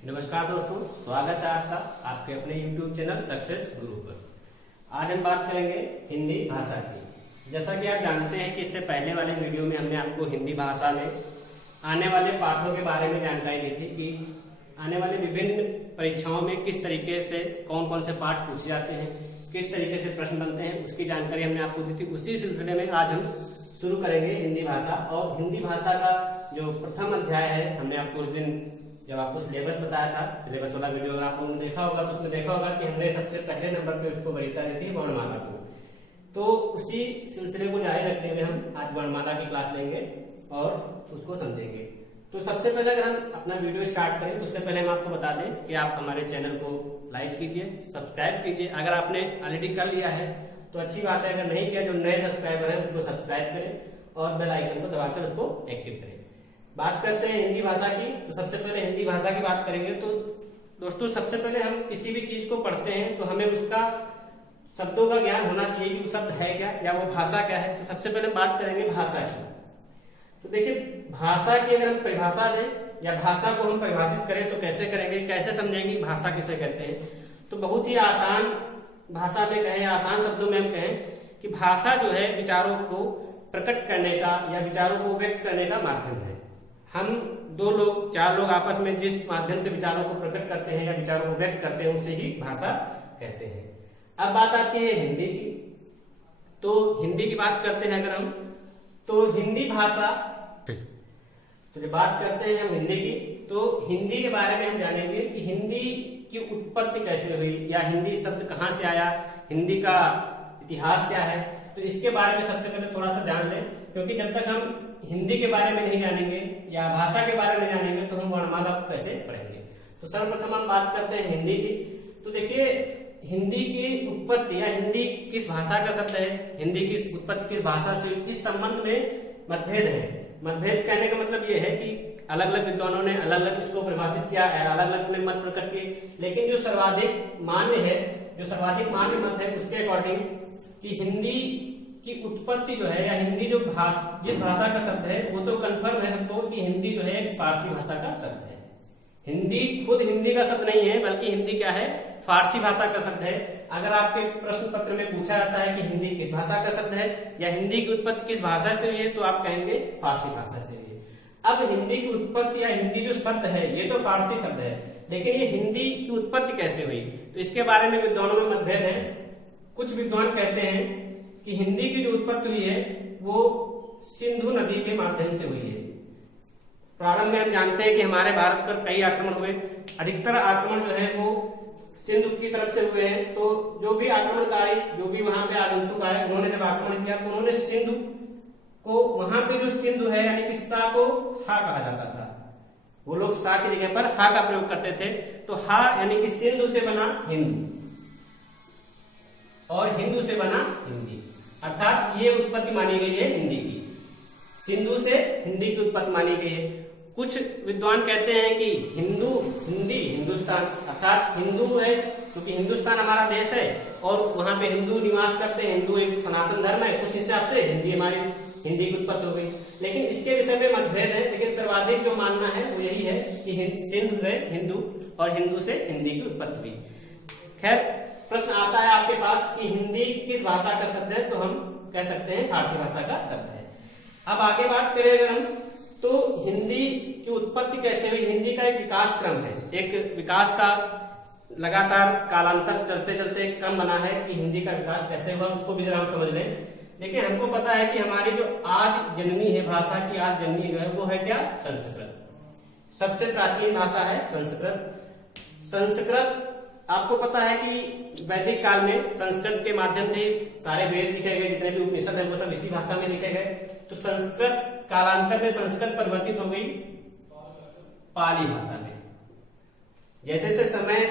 नमस्कार दोस्तों, स्वागत है आपका आपके अपने YouTube चैनल सक्सेस गुरु पर। आज हम बात करेंगे हिंदी भाषा की। जैसा कि आप जानते हैं कि इससे पहले वाले वीडियो में हमने आपको हिंदी भाषा में आने वाले पाठों के बारे में जानकारी दी थी कि आने वाले विभिन्न परीक्षाओं में किस तरीके से कौन कौन से पाठ पूछे जाते हैं, किस तरीके से प्रश्न बनते हैं, उसकी जानकारी हमने आपको दी थी। उसी सिलसिले में आज हम शुरू करेंगे हिंदी भाषा। और हिंदी भाषा का जो प्रथम अध्याय है, हमने आपको उस दिन जब आपको सिलेबस बताया था, सिलेबस वाला वीडियो अगर आप लोगों ने देखा होगा तो उसमें देखा होगा कि हमने सबसे पहले नंबर पे उसको वरीयता दी थी वर्णमाला को। तो उसी सिलसिले को जारी रखते हुए हम आज वर्णमाला की क्लास लेंगे और उसको समझेंगे। तो सबसे पहले अगर हम अपना वीडियो स्टार्ट करें तो उससे पहले हम आपको बता दें कि आप हमारे चैनल को लाइक कीजिए, सब्सक्राइब कीजिए। अगर आपने ऑलरेडी कर लिया है तो अच्छी बात है, अगर नहीं किया जो नए सब्सक्राइबर है उसको सब्सक्राइब करें और बेल आइकन को दबाकर उसको एक्टिव करें। बात करते हैं हिंदी भाषा की। तो सबसे पहले हिंदी भाषा की बात करेंगे तो दोस्तों सबसे पहले हम किसी भी चीज को पढ़ते हैं तो हमें उसका शब्दों का ज्ञान होना चाहिए कि वो शब्द है क्या या वो भाषा क्या है। तो सबसे पहले बात करेंगे भाषा की। तो देखिए, भाषा की अगर हम परिभाषा दें या भाषा को हम परिभाषित करें तो कैसे करेंगे, कैसे समझेंगे भाषा किसे कहते हैं। तो बहुत ही आसान भाषा में कहें या आसान शब्दों में हम कहें कि भाषा जो है विचारों को प्रकट करने का या विचारों को व्यक्त करने का माध्यम है। हम दो लोग, चार लोग आपस में जिस माध्यम से विचारों को प्रकट करते हैं या विचारों को व्यक्त करते हैं उसे ही भाषा कहते हैं। अब बात आती है हिंदी की। तो हिंदी की बात करते हैं अगर हम, तो हिंदी भाषा, तो जब बात करते हैं हम हिंदी की तो हिंदी के बारे में हम जानेंगे कि हिंदी की उत्पत्ति कैसे हुई या हिंदी शब्द कहाँ से आया, हिंदी का इतिहास क्या है। तो इसके बारे में सबसे पहले थोड़ा सा जान लें, क्योंकि जब तक हम हिंदी के बारे में नहीं जानेंगे या भाषा के बारे में जानेंगे तो हम वर्णमाला को कैसे पढ़ेंगे। तो सर्वप्रथम हम बात करते हैं हिंदी की। तो देखिए, हिंदी की उत्पत्ति या हिंदी किस भाषा का शब्द है, हिंदी की उत्पत्ति किस भाषा से, इस संबंध में मतभेद है। मतभेद कहने का मतलब ये है कि अलग अलग विद्वानों ने अलग अलग इसको परिभाषित किया है, अलग अलग अपने मत प्रकट किए, लेकिन जो सर्वाधिक मान्य है, जो सर्वाधिक मान्य मत है उसके अकॉर्डिंग कि हिंदी की उत्पत्ति जो है या हिंदी जो जिस भाषा का शब्द है वो तो कंफर्म है सबको कि हिंदी जो है फारसी भाषा का शब्द है। हिंदी खुद हिंदी का शब्द नहीं है, बल्कि हिंदी क्या है, फारसी भाषा का शब्द है। अगर आपके प्रश्न पत्र में पूछा जाता है कि हिंदी किस भाषा का शब्द है या हिंदी की उत्पत्ति किस भाषा से हुई है तो आप कहेंगे फारसी भाषा से हुई है। अब हिंदी की उत्पत्ति या हिंदी जो शब्द है ये तो फारसी शब्द है, लेकिन ये हिंदी की उत्पत्ति कैसे हुई तो इसके बारे में विद्वानों में मतभेद है। कुछ विद्वान कहते हैं कि हिंदी की जो उत्पत्ति हुई है वो सिंधु नदी के माध्यम से हुई है। प्रारंभ में हम जानते हैं कि हमारे भारत पर कई आक्रमण हुए, अधिकतर आक्रमण जो है वो सिंधु की तरफ से हुए हैं। तो जो भी आक्रमणकारी, जो भी वहां पे आगंतुक आए, उन्होंने जब आक्रमण किया तो उन्होंने सिंधु को, वहां पे जो सिंधु है यानी कि सा को हा कहा जाता था, वो लोग सा की जगह पर हा का प्रयोग करते थे। तो हा यानी कि सिंधु से बना हिंदू और हिंदू से बना हिंदी, अर्थात ये उत्पत्ति मानी गई है हिंदी की। सिंधु से हिंदी की उत्पत्ति मानी गई है। कुछ विद्वान कहते हैं कि हिंदी हिंदुस्तान, अर्थात हिंदू है क्योंकि हिंदुस्तान हमारा देश है और वहां पे हिंदू निवास करते हैं, हिंदू एक सनातन धर्म है, उस हिसाब से हिंदी की उत्पत्ति हो गई। लेकिन इसके विषय में मतभेद है, लेकिन सर्वाधिक जो मानना है वो यही है कि सिंधु है हिंदू और हिंदू से हिंदी की उत्पत्ति हुई। खैर, प्रश्न आता है आपके पास कि हिंदी किस भाषा का शब्द है, तो हम कह सकते हैं फारसी भाषा का शब्द है। अब आगे बात करें अगर हम, तो हिंदी की उत्पत्ति कैसे हुई। हिंदी का एक विकास क्रम है, एक विकास का लगातार कालांतर चलते चलते क्रम बना है कि हिंदी का विकास कैसे हुआ, उसको भी जरा हम समझ लें। देखिए, हमको पता है कि हमारी जो आज जननी है, भाषा की आज जननी जो है वो है क्या, संस्कृत। सबसे प्राचीन भाषा है संस्कृत। संस्कृत आपको पता है कि वैदिक काल में संस्कृत के माध्यम से सारे वेद लिखे गए, जितने भी उपनिषद है वो सब इसी भाषा में लिखे गए। तो संस्कृत कालांतर में संस्कृत परिवर्तित हो गई पाली भाषा में। जैसे जैसे समय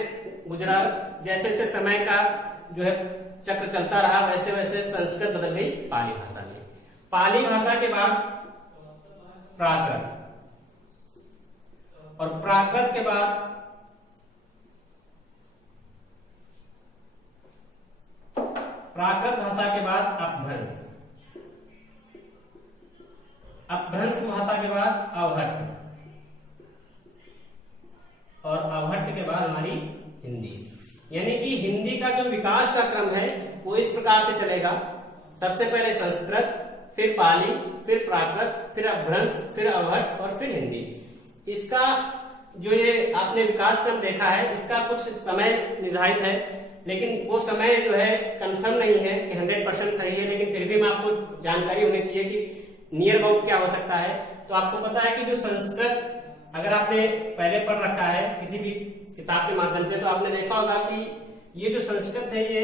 गुजरा, जैसे जैसे समय का जो है चक्र चलता रहा, वैसे वैसे संस्कृत बदल गई पाली भाषा में। पाली भाषा के बाद प्राकृत, और प्राकृत के बाद प्राकृत भाषा के बाद अपभ्रंश, अपभ्रंश भाषा के बाद अवहट्ट, और हिंदी। यानी कि हिंदी का जो विकास का क्रम है वो इस प्रकार से चलेगा, सबसे पहले संस्कृत, फिर पाली, फिर प्राकृत, फिर अपभ्रंश, फिर अवहट्ट और फिर हिंदी। इसका जो ये आपने विकास क्रम देखा है इसका कुछ समय निर्धारित है, लेकिन वो समय जो है कंफर्म नहीं है कि 100% सही है, लेकिन फिर भी मैं आपको जानकारी होनी चाहिए कि नियर अबाउट क्या हो सकता है। तो आपको पता है कि जो संस्कृत अगर आपने पहले पढ़ रखा है किसी भी किताब के माध्यम से, तो आपने देखा होगा कि ये जो संस्कृत है ये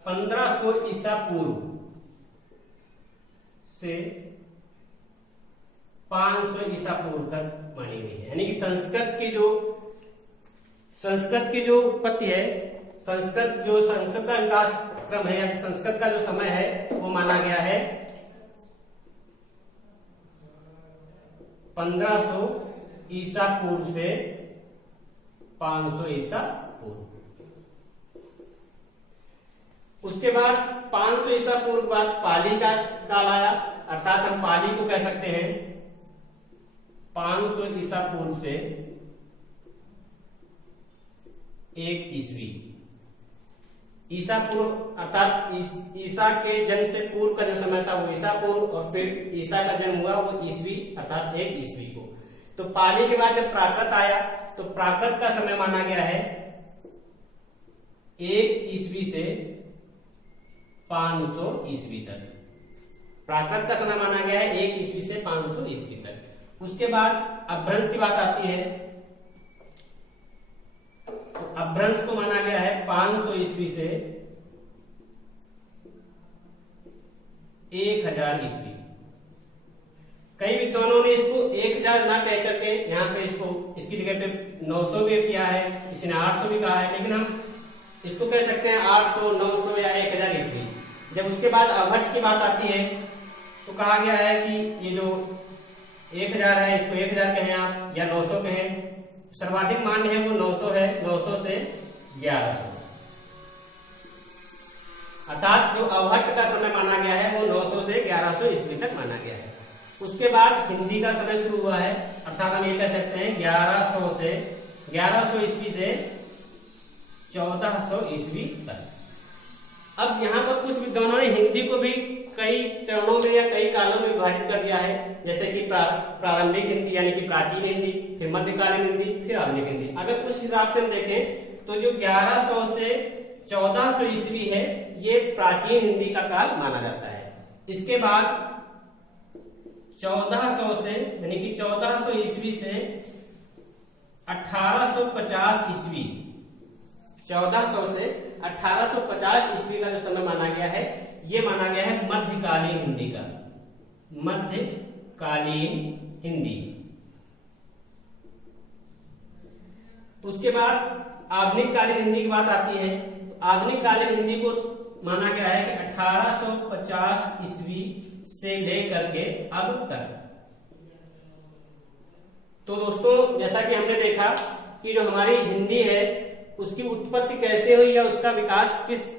1500 ईसा पूर्व से 500 ईसा पूर्व तक मानी गई है। यानी कि संस्कृत की जो उत्पत्ति है, संस्कृत का विकास क्रम है, संस्कृत का जो समय है वो माना गया है 1500 ईसा पूर्व से 500 ईसा पूर्व। उसके बाद 500 ईसा पूर्व बाद पाली का काल आया, अर्थात हम पाली को कह सकते हैं 500 ईसा पूर्व से 1 ईस्वी। ईसा पूर्व अर्थात ईसा के जन्म से पूर्व का जो समय था वो ईसा पूर्व, और फिर ईसा का जन्म हुआ वो ईस्वी अर्थात 1 ईस्वी को। तो पाली के बाद जब प्राकृत आया तो प्राकृत का समय माना गया है 1 ईस्वी से 500 ईस्वी तक। प्राकृत का समय माना गया है 1 ईस्वी से 500 ईस्वी तक। उसके बाद अपभ्रंश की बात आती है, तो अपभ्रंश को माना गया है 500 ईस्वी से 1000 ईस्वी। कई विद्वानों ने इसको 1000 ना कह करके यहाँ पे इसकी जगह पे 900 भी किया है, किसी ने 800 भी कहा है, लेकिन हम इसको कह सकते हैं 800, 900 या 1000 ईस्वी। जब उसके बाद अवहट्ट की बात आती है तो कहा गया है कि ये जो 1000 है इसको 1000 कहें आप या 900 कहें, सर्वाधिक मान्य है वो 900 है, 900 से 1100। अर्थात जो अवहट्ट का समय माना गया है वो 900 से 1100 ईस्वी तक माना गया है। उसके बाद हिंदी का समय शुरू हुआ है, अर्थात हम ये कह सकते हैं 1100 ईस्वी से 1400 ईस्वी तक। अब यहाँ पर कुछ विद्वानों ने हिंदी को भी कई चरणों में या कई कालों में विभाजित कर दिया है, जैसे कि प्रारंभिक हिंदी यानी कि प्राचीन हिंदी, फिर मध्यकालीन हिंदी, फिर आधुनिक हिंदी। अगर कुछ हिसाब से हम देखें तो जो 1100 से 1400 ईस्वी है ये प्राचीन हिंदी का काल माना जाता है। इसके बाद 1400 से यानी कि 1400 ईस्वी से 1850 ईस्वी, 1400 से 1850 ईस्वी का जो समय माना गया है ये माना गया है मध्यकालीन हिंदी का, मध्यकालीन हिंदी। उसके बाद आधुनिक कालीन हिंदी की बात आती है, तो आधुनिक कालीन हिंदी को माना गया है कि 1850 ईस्वी से लेकर के अब तक। तो दोस्तों जैसा कि हमने देखा कि जो हमारी हिंदी है उसकी उत्पत्ति कैसे हुई या उसका विकास किस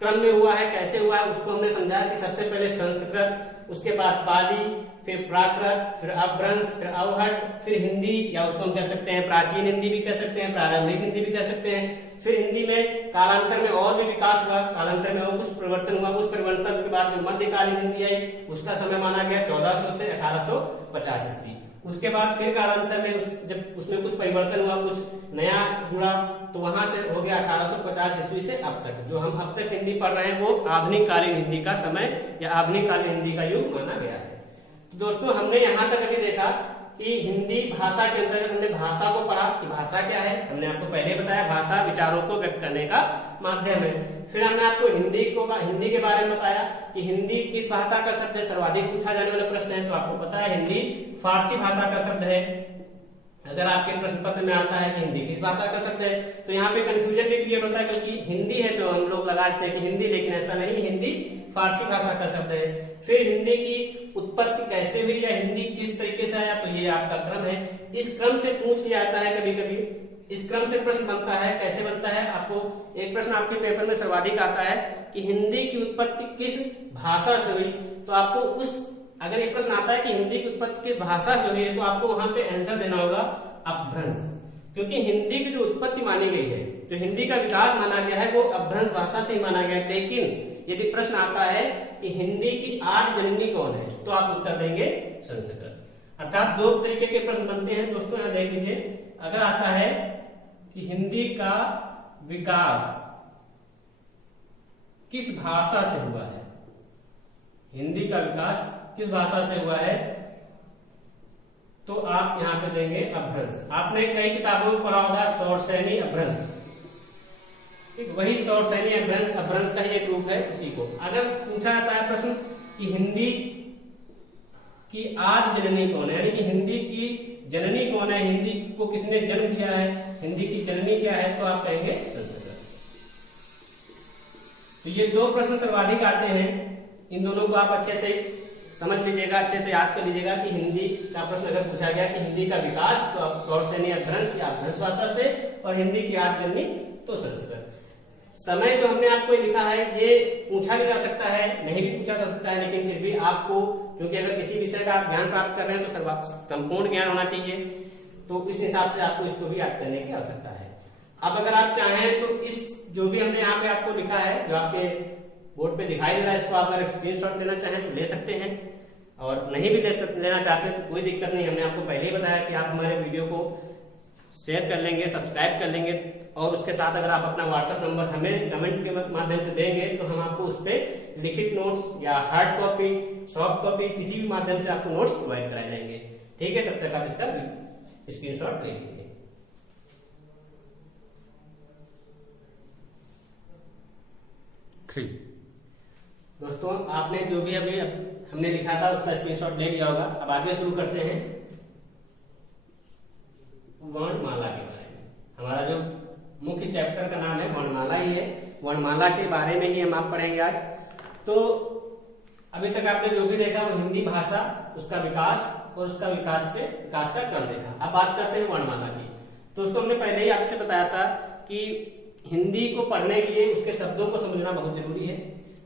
क्रम में हुआ है, कैसे हुआ है, उसको हमने समझा कि सबसे पहले संस्कृत, उसके बाद पाली, फिर प्राकृत, फिर अपभ्रंश, फिर अवहट्ट, फिर हिंदी या उसको हम कह सकते हैं प्राचीन हिंदी भी कह सकते हैं, प्रारंभिक हिंदी भी कह सकते हैं। फिर हिंदी में कालांतर में और भी विकास हुआ, कालांतर में और कुछ परिवर्तन हुआ। उस परिवर्तन के बाद जो मध्यकालीन हिंदी आई उसका समय माना गया 1400 से 1850 ईस्वी। उसके बाद फिर कालांतर में जब उसमें कुछ परिवर्तन हुआ, कुछ नया जुड़ा, तो वहां से हो गया 1850 ईस्वी से अब तक। जो हम अब तक हिंदी पढ़ रहे हैं वो आधुनिक कालीन हिंदी का समय या आधुनिक कालीन हिंदी का युग माना गया है। तो दोस्तों हमने यहाँ तक अभी देखा कि हिंदी भाषा के अंतर्गत हमने भाषा को पढ़ा कि भाषा क्या है। हमने आपको पहले बताया भाषा विचारों को व्यक्त करने का माध्यम है। फिर हमने आपको हिंदी के बारे में बताया कि हिंदी किस भाषा का शब्द है, सर्वाधिक पूछा जाने वाला प्रश्न है। तो आपको पता है हिंदी फारसी भाषा का शब्द है। अगर आपके प्रश्न पत्र में आता है कि हिंदी किस भाषा का शब्द है तो यहाँ पे कंफ्यूजन भी क्लियर होता है, क्योंकि हिंदी है जो हम लोग लगाते हैं कि हिंदी, लेकिन ऐसा नहीं, हिंदी फारसी भाषा का शब्द है। फिर हिंदी की उत्पत्ति कैसे हुई या हिंदी किस तरीके से आया, तो ये आपका क्रम है। इस क्रम से पूछ लिया जाता है कभी कभी, इस क्रम से प्रश्न बनता है। कैसे बनता है, आपको एक प्रश्न आपके पेपर में सर्वाधिक आता है कि हिंदी की उत्पत्ति किस भाषा से हुई, तो आपको अगर एक प्रश्न आता है कि हिंदी की उत्पत्ति किस भाषा से हुई है तो आपको वहां पे आंसर देना होगा अपभ्रंश, क्योंकि हिंदी की जो उत्पत्ति मानी गई है, जो हिंदी का विकास माना गया है, वो अपभ्रंश भाषा से ही माना गया है। लेकिन यदि प्रश्न आता है कि हिंदी की आदि जननी कौन है, तो आप उत्तर देंगे संस्कृत। अर्थात दो तरीके के प्रश्न बनते हैं दोस्तों, यहां देख लीजिए। अगर आता है कि हिंदी का विकास किस भाषा से हुआ है, हिंदी का विकास किस भाषा से हुआ है, तो आप यहां पे देंगे अपभ्रंश। आपने कई किताबों में पढ़ा होगा शौरसेनी अपभ्रंश, वही शौरसेनी अपभ्रंश, अपभ्रंश का ही एक रूप है उसी को। अगर पूछा जाता है प्रश्न कि हिंदी की आदि जननी कौन है, यानी कि हिंदी की जननी कौन है, हिंदी को किसने जन्म दिया है, हिंदी की जननी क्या है, तो आप कहेंगे संस्कृत। तो ये दो प्रश्न सर्वाधिक आते हैं, इन दोनों को आप अच्छे से समझ लीजिएगा, अच्छे से याद कर लीजिएगा कि हिंदी का प्रश्न अगर पूछा गया कि हिंदी का विकास, तो आप शौरसेनी अपभ्रंश या अपभ्रंश भाषा से, और हिंदी की आदि जननी तो संस्कृत। समय जो हमने आपको लिखा है ये पूछा भी जा सकता है, नहीं भी पूछा जा सकता है, लेकिन फिर भी आपको, क्योंकि अगर किसी विषय का आप ज्ञान प्राप्त कर रहे हैं तो संपूर्ण ज्ञान होना चाहिए, तो इस हिसाब से आपको इसको भी याद करने की आवश्यकता है। अब अगर आप चाहें तो इस जो भी हमने यहाँ पे आपको लिखा है, जो आपके बोर्ड पे दिखाई दे रहा है, इसको आप अगर स्क्रीनशॉट लेना चाहें तो ले सकते हैं, और नहीं भी लेना चाहते तो कोई दिक्कत नहीं। हमने आपको पहले ही बताया कि आप हमारे वीडियो को शेयर कर लेंगे, सब्सक्राइब कर लेंगे, और उसके साथ अगर आप अपना व्हाट्सएप नंबर हमें कमेंट के माध्यम से देंगे तो हम आपको उस पर लिखित नोट्स या हार्ड कॉपी, सॉफ्ट कॉपी, किसी भी माध्यम से आपको नोट्स प्रोवाइड कराए जाएंगे। ठीक है, तब तक आप इसका स्क्रीनशॉट ले लीजिए। दोस्तों, आपने जो भी अभी हमने लिखा था उसका स्क्रीनशॉट ले लिया होगा। अब आगे शुरू करते हैं वर्णमाला के बारे में। हमारा जो मुख्य चैप्टर का नाम है वर्णमाला ही है, वर्णमाला के बारे में ही हम आप पढ़ेंगे आज। तो अभी तक आपने जो भी देखा वो हिंदी भाषा, उसका विकास और उसका विकास का क्रम देखा। अब बात करते हैं वर्णमाला की। दोस्तों, हमने पहले ही आपसे बताया था कि हिंदी को पढ़ने के लिए उसके शब्दों को समझना बहुत जरूरी है।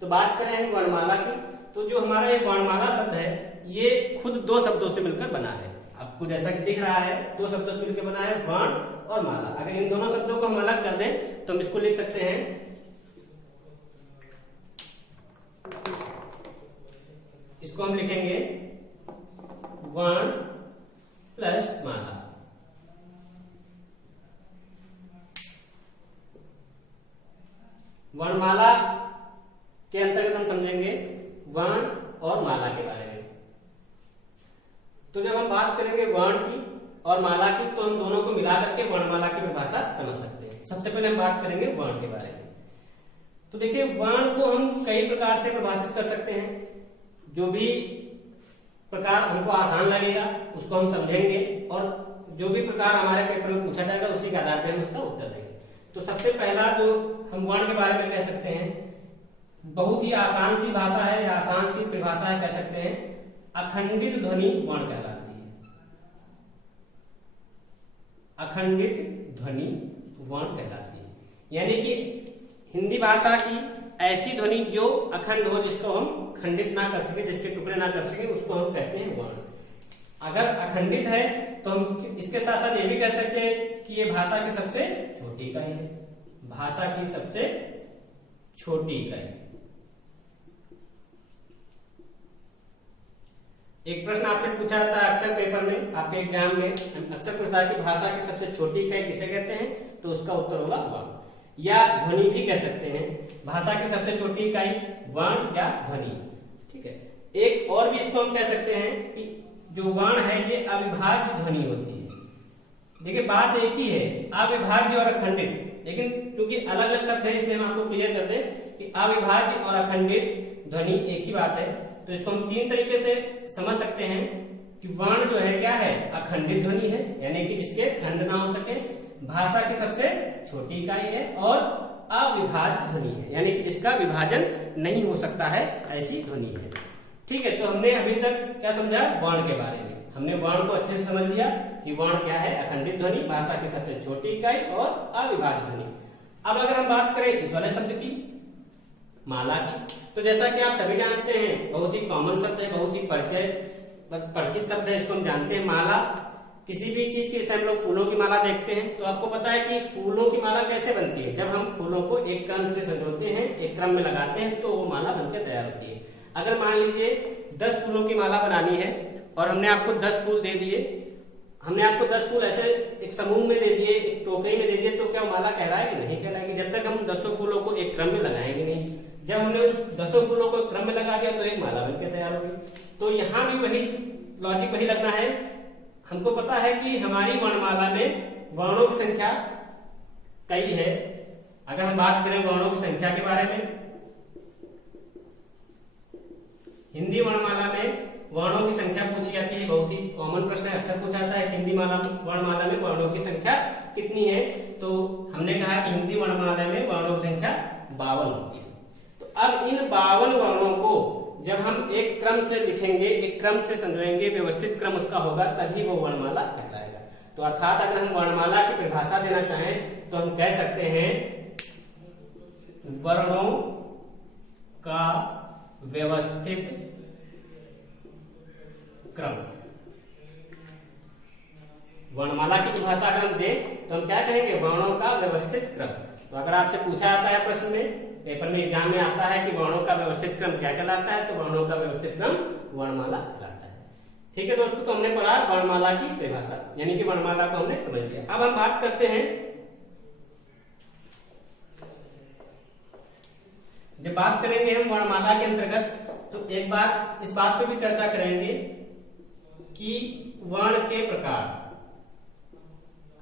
तो बात करें हम वर्णमाला की, तो जो हमारा ये वर्णमाला शब्द है ये खुद दो शब्दों से मिलकर बना है। आपको जैसा कि दिख रहा है, दो शब्दों से मिलकर बना है, वर्ण और माला। अगर इन दोनों शब्दों को हम अलग कर दें तो हम इसको लिख सकते हैं, इसको हम लिखेंगे वर्ण प्लस माला। वर्णमाला के अंतर्गत हम समझेंगे वर्ण और माला के बारे में। तो जब हम बात करेंगे वर्ण की और माला की, तो हम दोनों को मिला करके वर्णमाला की परिभाषा समझ सकते हैं। सबसे पहले हम बात करेंगे वर्ण के बारे में। तो देखिए, वर्ण को हम कई प्रकार से परिभाषित कर सकते हैं। जो भी प्रकार हमको आसान लगेगा उसको हम समझेंगे, और जो भी प्रकार हमारे पेपर में पूछा जाएगा उसी के आधार पर हम उसका उत्तर देंगे। तो सबसे पहला जो हम वर्ण के बारे में कह सकते हैं, बहुत ही आसान सी भाषा है या आसान सी परिभाषा है, कह सकते हैं अखंडित ध्वनि वर्ण कहलाती है। अखंडित ध्वनि वर्ण कहलाती है, यानी कि हिंदी भाषा की ऐसी ध्वनि जो अखंड हो, जिसको हम खंडित ना कर सके, जिसके टुकड़े ना कर सके, उसको हम कहते हैं वर्ण। अगर अखंडित है तो हम इसके साथ साथ ये भी कह सकते हैं कि ये भाषा की सबसे छोटी इकाई है, भाषा की सबसे छोटी इकाई। एक प्रश्न आपसे पूछा जाता है अक्सर पेपर में, आपके एग्जाम में अक्सर पूछता है कि भाषा की सबसे छोटी इकाई किसे कहते हैं, तो उसका उत्तर होगा वर्ण, या ध्वनि भी कह सकते हैं। भाषा की सबसे छोटी इकाई वर्ण या ध्वनि। ठीक है, एक और भी इसको हम कह सकते हैं कि जो वर्ण है ये अविभाज्य ध्वनि होती है। देखिए, बात एक ही है, अविभाज्य और अखंडित, लेकिन क्योंकि अलग अलग शब्द है इसलिए हम आपको क्लियर कर दें कि अविभाज्य और अखंडित ध्वनि एक ही बात है। तो इसको हम तीन तरीके से समझ सकते हैं कि वर्ण जो है क्या है, अखंडित ध्वनि है, यानी कि जिसके खंड ना हो सके, भाषा की सबसे छोटी इकाई है, और अविभाज्य ध्वनि है, यानी कि जिसका विभाजन नहीं हो सकता है, ऐसी ध्वनि है। ठीक है, तो हमने अभी तक क्या समझा वर्ण के बारे में। हमने वर्ण को अच्छे से समझ लिया कि वर्ण क्या है, अखंडित ध्वनि, भाषा की सबसे छोटी इकाई और अविभाज्य ध्वनि। अब अगर हम बात करें इस वाले शब्द की, माला की, तो जैसा कि आप सभी जानते हैं, बहुत ही कॉमन शब्द है, बहुत ही परिचित शब्द है, इसको हम जानते हैं। माला किसी भी चीज की, जैसे हम लोग फूलों की माला देखते हैं तो आपको पता है कि फूलों की माला कैसे बनती है। जब हम फूलों को एक क्रम से संजोते हैं, एक क्रम में लगाते हैं, तो वो माला बनकर तैयार होती है। अगर मान लीजिए 10 फूलों की माला बनानी है और हमने आपको 10 फूल दे दिए, हमने आपको 10 फूल ऐसे एक समूह में दे दिए, एक टोकरी में दे दिए, तो क्या माला कहलाएगी? नहीं कहलाएगी, जब तक हम 10 फूलों को एक क्रम में लगाएंगे नहीं। जब हमने उस 10 फूलों को क्रम में लगा दिया तो एक माला बनकर तैयार होगी। तो यहाँ भी वही लॉजिक वही लगना है। हमको पता है कि हमारी वर्णमाला में वर्णों की संख्या कई है। अगर हम बात करें वर्णों की संख्या के बारे में, हिंदी वर्णमाला में वर्णों की संख्या पूछी जाती है, बहुत ही कॉमन प्रश्न है, अक्सर पूछा जाता है हिंदी वर्णमाला में वर्णों की संख्या कितनी है। तो हमने कहा कि हिंदी वर्णमाला में वर्णों की संख्या 52 होती है। तो अब इन 52 वर्णों को जब हम एक क्रम से लिखेंगे, एक क्रम से संजोएंगे, व्यवस्थित क्रम उसका होगा, तभी वो वर्णमाला कहलाएगा। तो अर्थात अगर हम वर्णमाला की परिभाषा देना चाहें तो हम कह सकते हैं वर्णों का व्यवस्थित क्रम। वर्णमाला की परिभाषा अगर हम दें तो हम क्या कहेंगे? वर्णों का व्यवस्थित क्रम। तो अगर आपसे पूछा जाता है प्रश्न में, पेपर में, एग्जाम में आता है कि वर्णों का व्यवस्थित क्रम क्या कहलाता है, तो वर्णों का व्यवस्थित क्रम वर्णमाला कहलाता है। ठीक है दोस्तों, तो हमने पढ़ा वर्णमाला की परिभाषा, यानी कि वर्णमाला को हमने समझ लिया। अब हम बात करते हैं, जब बात करेंगे हम वर्णमाला के अंतर्गत तो एक बार इस बात पे भी चर्चा करेंगे कि वर्ण के प्रकार।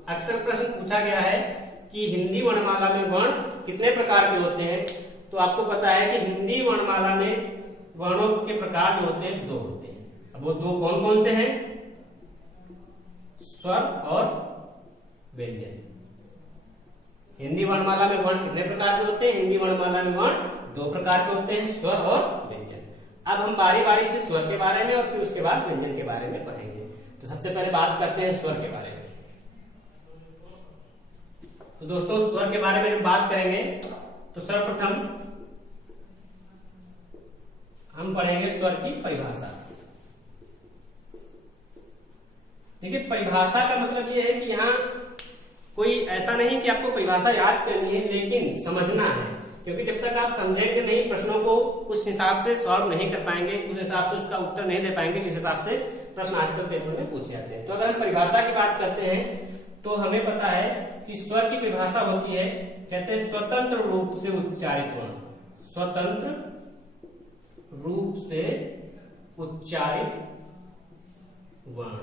अक्सर प्रश्न पूछा गया है कि हिंदी वर्णमाला में वर्ण कितने प्रकार के होते हैं। तो आपको पता है कि हिंदी वर्णमाला में वर्णों के प्रकार जो होते हैं 2 होते हैं। अब वो 2 कौन कौन से हैं? स्वर और व्यंजन। हिंदी वर्णमाला में वर्ण कितने प्रकार के होते हैं? हिंदी वर्णमाला में वर्ण 2 प्रकार के होते हैं, स्वर और व्यंजन। अब हम बारी बारी से स्वर के बारे में और फिर उसके बाद व्यंजन के बारे में पढ़ेंगे। तो सबसे पहले बात करते हैं स्वर के बारे में। तो दोस्तों स्वर के बारे में जब बात करेंगे तो सर्वप्रथम हम पढ़ेंगे स्वर की परिभाषा। देखिए, परिभाषा का मतलब यह है कि यहाँ कोई ऐसा नहीं कि आपको परिभाषा याद करनी है, लेकिन समझना है, क्योंकि जब तक आप समझेंगे नहीं, प्रश्नों को उस हिसाब से सॉल्व नहीं कर पाएंगे, उस हिसाब से उसका उत्तर नहीं दे पाएंगे जिस हिसाब से प्रश्न आजकल पेपर में पूछे जाते हैं। तो अगर हम परिभाषा की बात करते हैं तो हमें पता है कि स्वर की परिभाषा होती है, कहते हैं स्वतंत्र रूप से उच्चारित वर्ण। स्वतंत्र रूप से उच्चारित वर्ण।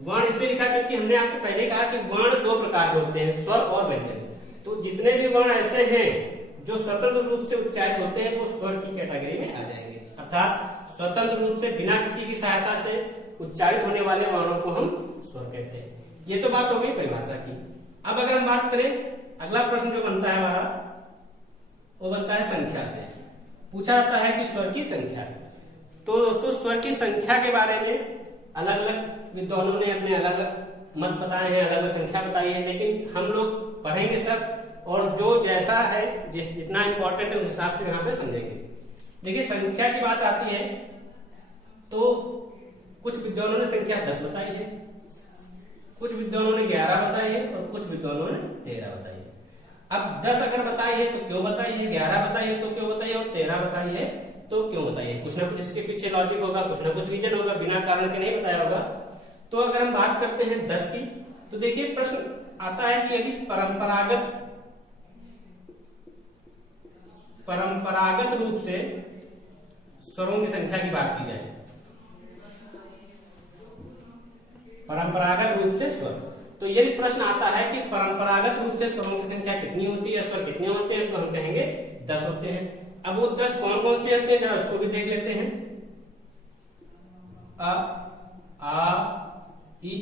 वर्ण इसलिए लिखा क्योंकि हमने आपसे पहले कहा कि वर्ण 2 प्रकार के होते हैं, स्वर और व्यंजन। तो जितने भी वर्ण ऐसे हैं जो स्वतंत्र रूप से उच्चारित होते हैं वो स्वर की कैटेगरी में आ जाएंगे। अर्थात स्वतंत्र रूप से बिना किसी की सहायता से उच्चारित होने वाले वर्णों को हम स्वर कहते हैं। ये तो बात हो गई परिभाषा की। अब अगर हम बात करें, अगला प्रश्न जो बनता है हमारा वो बनता है संख्या से। पूछा जाता है कि स्वर की संख्या। तो दोस्तों स्वर की संख्या के बारे में अलग अलग विद्वानों ने अपने अलग अलग मत बताए हैं, अलग अलग संख्या बताई है, लेकिन हम लोग पढ़ेंगे सब और जो जैसा है, जितना इंपॉर्टेंट है उस हिसाब से यहाँ पे समझेंगे। देखिए, संख्या की बात आती है तो कुछ विद्वानों ने संख्या 10 बताई है, कुछ विद्वानों ने 11 बताई है और कुछ विद्वानों ने 13 बताई है। अब 10 अगर बताई है तो क्यों बताई है, 11 बताई है तो क्यों बताई है और 13 बताई है तो क्यों बताई है? कुछ ना कुछ इसके पीछे लॉजिक होगा, कुछ ना कुछ रीजन होगा, बिना कारण के नहीं बताया होगा। तो अगर हम बात करते हैं 10 की, तो देखिए प्रश्न आता है कि यदि परंपरागत रूप से स्वरों की संख्या की बात की जाए, परंपरागत रूप से स्वर, तो यदि प्रश्न आता है कि परंपरागत रूप से स्वरों की संख्या कितनी होती है, स्वर कितने होते हैं, तो हम कहेंगे 10 होते हैं। अब वो 10 कौन कौन से होते हैं जरा उसको भी देख लेते हैं। अ, आ, ई,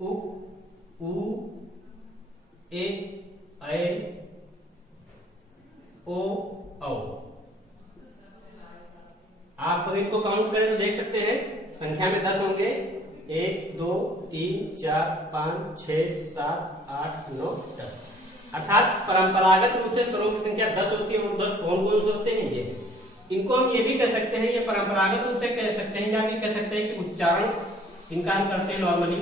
उ, ए, ऐ, ओ, औ। आप खुद इनको काउंट करें तो देख सकते हैं संख्या में 10 होंगे। 1, 2, 3, 4, 5, 6, 7, 8, 9, 10। अर्थात परंपरागत रूप से स्वरों की संख्या 10 होती है। वो 10 कौन कौन से होते हैं? ये इनको हम ये भी कह सकते हैं, ये परंपरागत रूप से कह सकते हैं, या भी कह सकते हैं कि उच्चारण इनका हम करते हैं नॉर्मली।